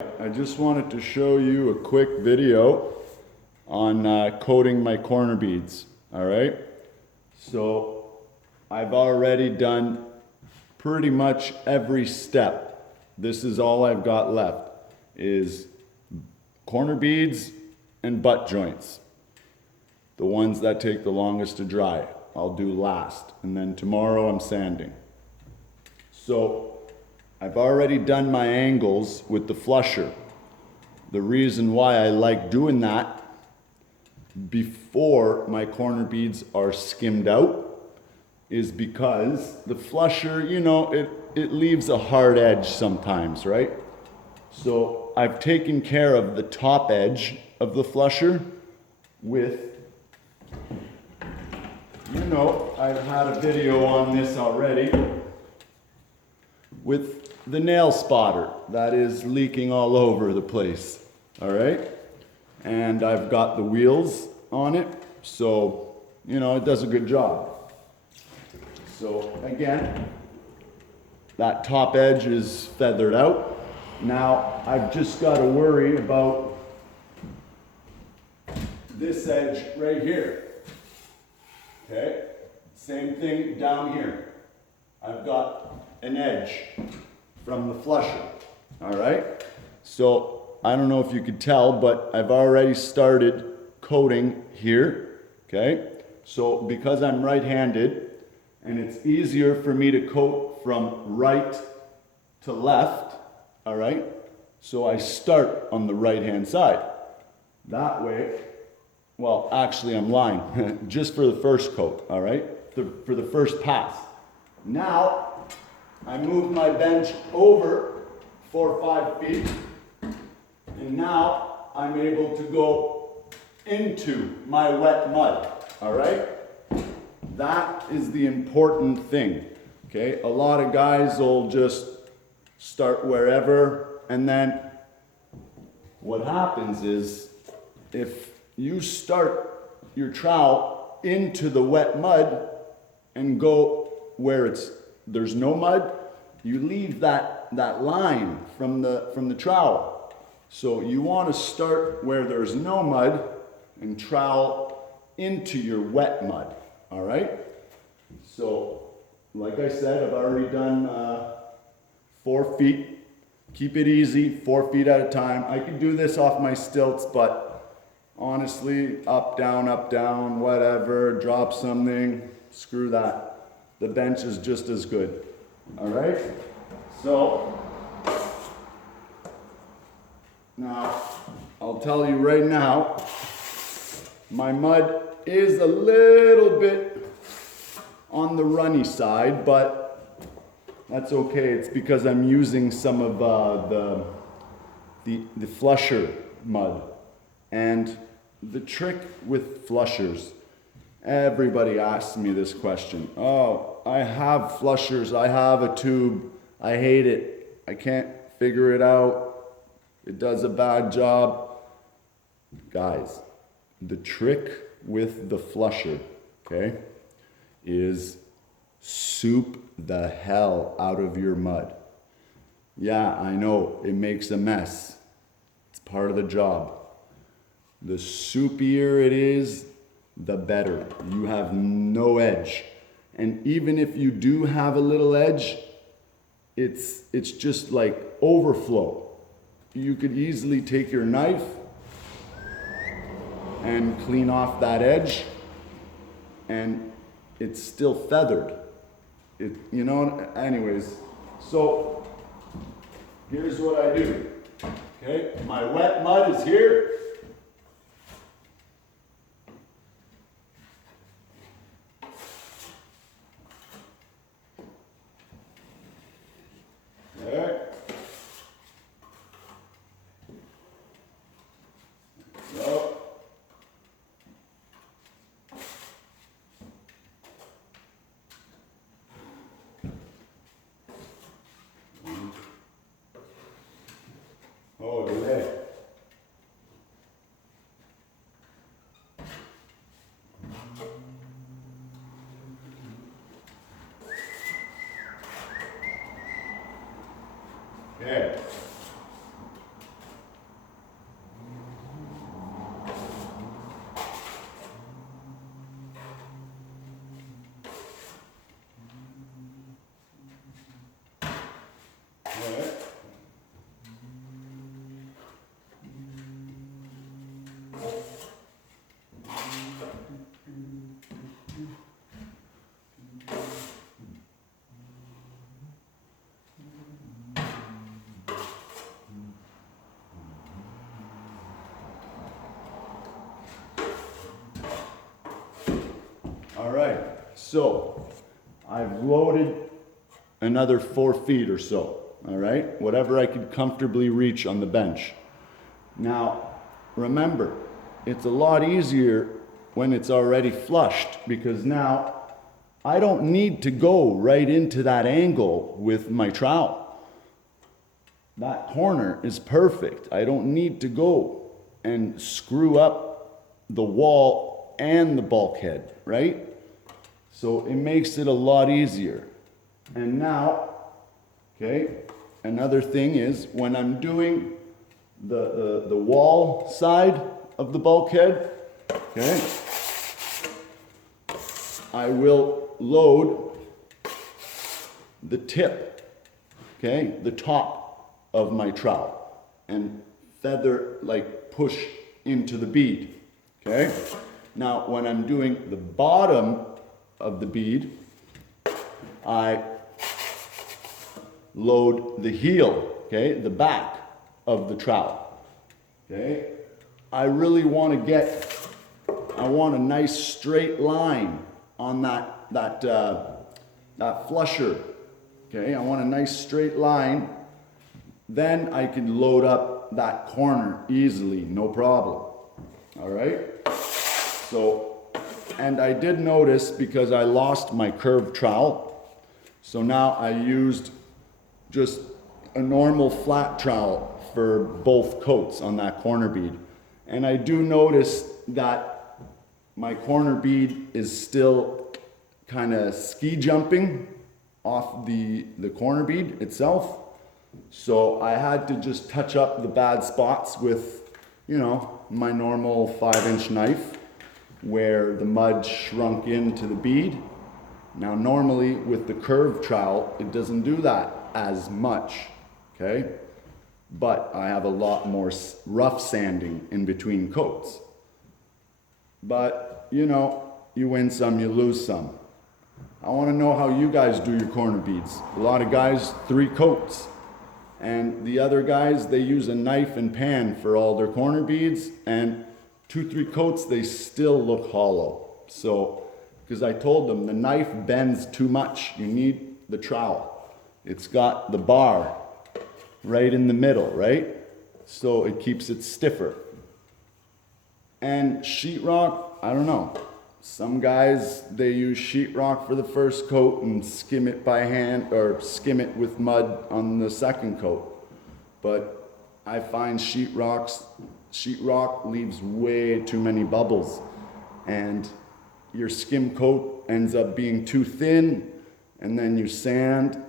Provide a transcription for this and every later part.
I just wanted to show you a quick video on coating my corner beads, all right? So I've already done pretty much every step. This is all I've got left, is corner beads and butt joints. The ones that take the longest to dry, I'll do last, and then tomorrow I'm sanding. So I've already done my angles with the flusher. The reason why I like doing that before my corner beads are skimmed out is because the flusher, you know, it leaves a hard edge sometimes, right? So I've taken care of the top edge of the flusher with, you know, I've had a video on this already, with the nail spotter that is leaking all over the place, all right? And I've got the wheels on it, so, you know, it does a good job. So again, that top edge is feathered out. Now, I've just got to worry about this edge right here, okay? Same thing down here. I've got an edge from the flusher, all right? So I don't know if you could tell, but I've already started coating here, okay? So because I'm right-handed, and it's easier for me to coat from right to left, all right? So I start on the right-hand side. That way, well, actually I'm lying, just for the first coat, all right? For the first pass. Now, I move my bench over 4 or 5 feet, and now I'm able to go into my wet mud, all right? That is the important thing, okay? A lot of guys will just start wherever, and then what happens is if you start your trowel into the wet mud and go where there's no mud, you leave that line from the trowel. So you want to start where there's no mud and trowel into your wet mud, all right? So, like I said, I've already done 4 feet. Keep it easy, 4 feet at a time. I could do this off my stilts, but honestly, up, down, whatever, drop something, screw that. The bench is just as good, all right? So, now, I'll tell you right now, my mud is a little bit on the runny side, but that's okay. It's because I'm using some of the flusher mud. And the trick with flushers, everybody asks me this question. Oh, I have flushers, I have a tube, I hate it. I can't figure it out. It does a bad job. Guys, the trick with the flusher, okay, is soup the hell out of your mud. Yeah, I know, it makes a mess. It's part of the job. The soupier it is, the better. You have no edge. And even if you do have a little edge, it's just like overflow. You could easily take your knife and clean off that edge, and it's still feathered. You know, anyways, so here's what I do. Okay, my wet mud is here. There. So. Oh, yeah. Okay. So I've loaded another 4 feet or so, all right? Whatever I could comfortably reach on the bench. Now, remember, it's a lot easier when it's already flushed, because now I don't need to go right into that angle with my trowel. That corner is perfect. I don't need to go and screw up the wall and the bulkhead, right? So it makes it a lot easier. And now, okay, another thing is when I'm doing the wall side of the bulkhead, okay, I will load the tip, okay, the top of my trowel, and feather, like push into the bead, okay? Now, when I'm doing the bottom of the bead, I load the heel, okay, the back of the trowel, okay? I really want to get, I want a nice straight line on that flusher, okay? I want a nice straight line. Then I can load up that corner easily, no problem. All right? So, and I did notice, because I lost my curved trowel, so now I used just a normal flat trowel for both coats on that corner bead. And I do notice that my corner bead is still kind of ski jumping off the corner bead itself. So I had to just touch up the bad spots with, you know, my normal 5-inch knife where the mud shrunk into the bead. Now normally with the curved trowel, it doesn't do that as much, okay? But I have a lot more rough sanding in between coats. But, you know, you win some, you lose some. I want to know how you guys do your corner beads. A lot of guys, 3 coats. And the other guys, they use a knife and pan for all their corner beads, and 2-3 coats, they still look hollow. So, because I told them the knife bends too much. You need the trowel. It's got the bar right in the middle, right? So it keeps it stiffer. And sheetrock, I don't know. Some guys, they use sheetrock for the first coat and skim it by hand, or skim it with mud on the second coat. But I find sheetrock leaves way too many bubbles, and your skim coat ends up being too thin, and then you sand,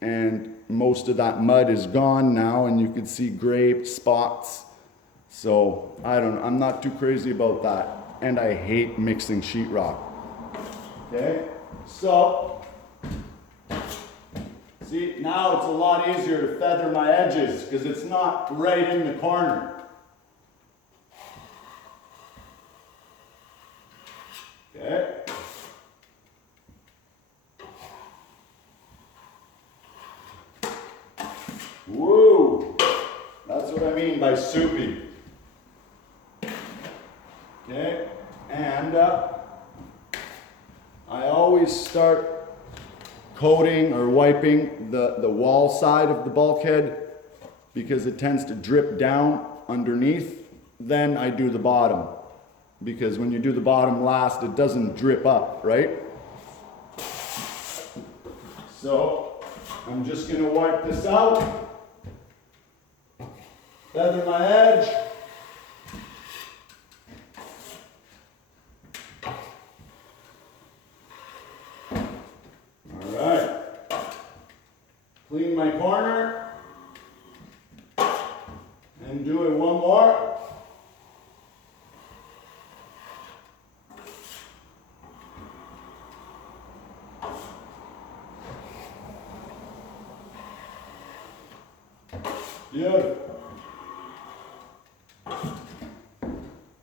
and most of that mud is gone now, and you can see gray spots. So I'm not too crazy about that. And I hate mixing sheetrock. Okay, so see, now it's a lot easier to feather my edges because it's not right in the corner. Okay. Woo! That's what I mean by soupy. Okay, and I always start coating or wiping the wall side of the bulkhead because it tends to drip down underneath. Then I do the bottom, because when you do the bottom last, it doesn't drip up, right? So I'm just going to wipe this out, feather my edge. Clean my corner and do it one more. Beautiful.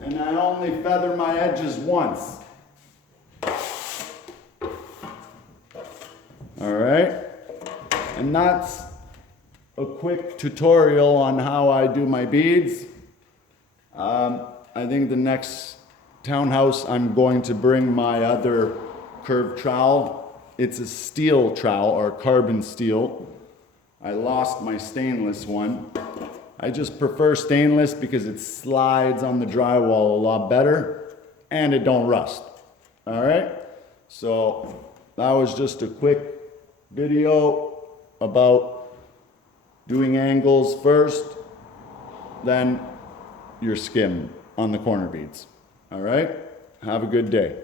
And I only feather my edges once. All right. And that's a quick tutorial on how I do my beads. I think the next townhouse I'm going to bring my other curved trowel. It's a steel trowel or carbon steel. I lost my stainless one. I just prefer stainless because it slides on the drywall a lot better and it don't rust. All right, so that was just a quick video about doing angles first, then your skim on the corner beads. All right, have a good day.